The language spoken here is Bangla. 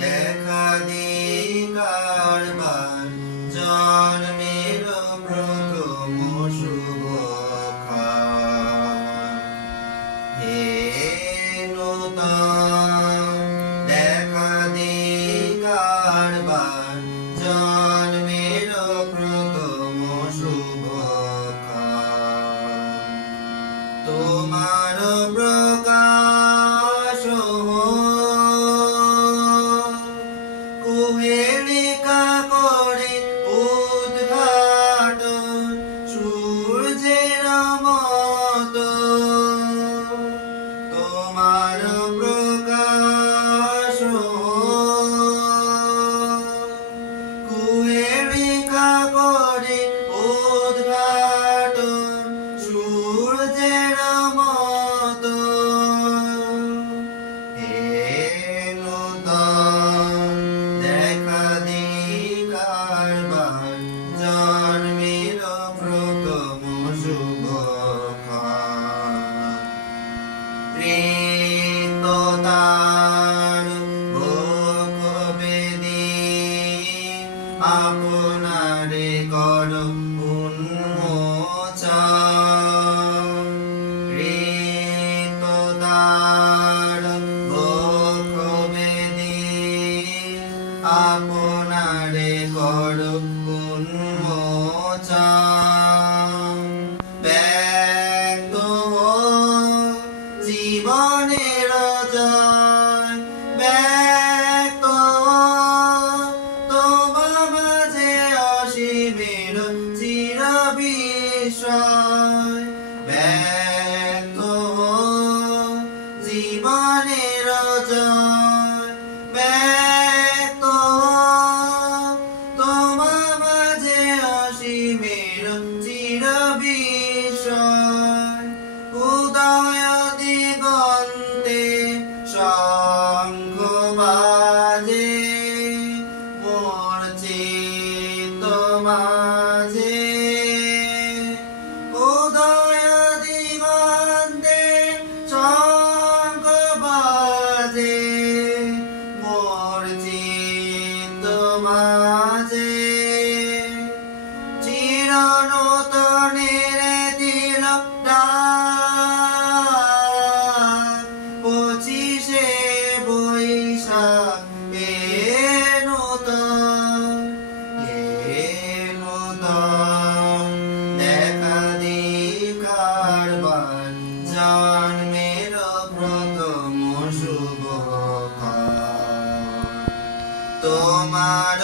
দেখা দিকার বার জন্মের প্রথম শুভক্ষণ হে নূতন দেখা দিকার বার জন্মের প্রথম শুভক্ষণ তোমার প্রকাশ কুহেলিকা করে উদ্ঘাটন সূর্যের মতো তোমার প্রকাশ কুহেলিকা করে উদ্ঘাটন সূর্যের মতো হে নূতন দেখা দিকার বার জন্মের প্রথম শুভক্ষণ কৃততার ভোগ বেদী আপনারে কর উন্মোচন কৃততার ভোগ বেদী আপনারে কর উন্মোচন ব্যক্ত জীবনের জয় ব্যক্ত তোমার মাঝে অসীমের চির বিস্ময় ব্যক্ত জীবনের জয় ব্যক্ত তোমার মাঝে অসীমের চির বিস্ময় উদয় দিগন্তে শঙ্খ বাজে মোর চিত্ত মাঝে উদয় দিগন্তে শঙ্খ বাজে মোর চিত্ত মাঝে চির নূতনের তিলক ডাক 25শে বৈশাখ হে নূতন দেখা দিকার বার জন্মের প্রথম শুভক্ষণ তোমার